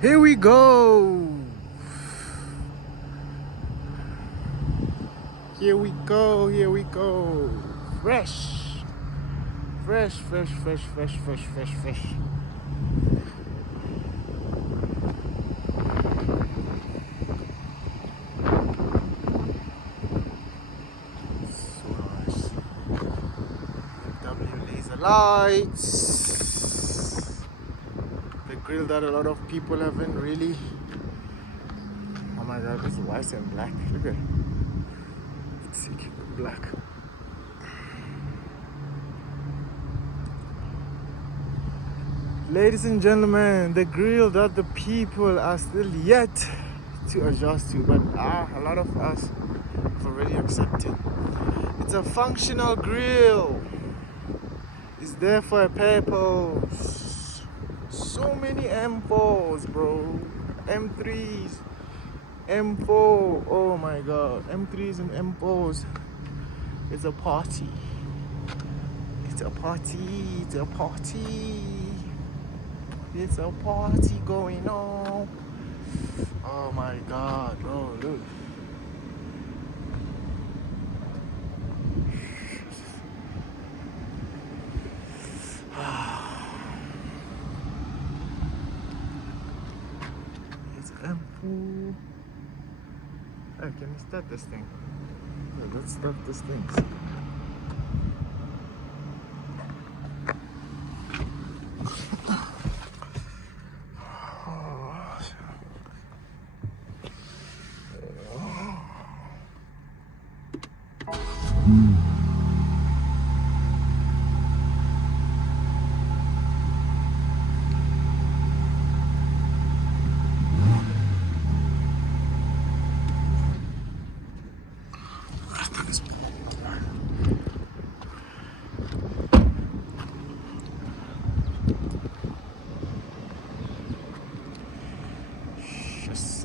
Here we go. Here we go. Here we go. Fresh. Fresh, fresh, fresh, fresh, fresh, fresh, fresh. So nice. BMW laser lights. The grill that a lot of people haven't really. Oh my god, this is white and black. Look at it. It's sick. Black. Ladies and gentlemen, the grill that the people are still yet to adjust to, but a lot of us have already accepted. It's a functional grill. It's there for a purpose. So many M4s, bro. M3s, M4. Oh my god, M3s and M4s. It's a party. It's a party. It's a party. It's a party going on. Oh my god, bro, look. It's M4. Hey, can we start this thing? Yeah, let's start this thing.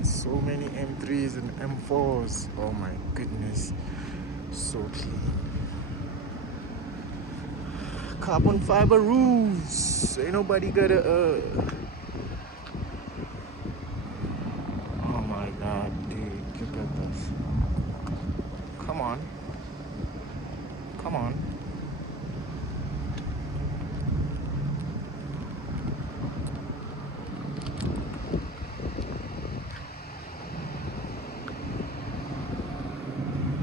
So many M3s and M4s. Oh my goodness. So clean. Carbon fiber roofs. Ain't nobody gotta Oh my god, dude. Look at this. Come on. Come on.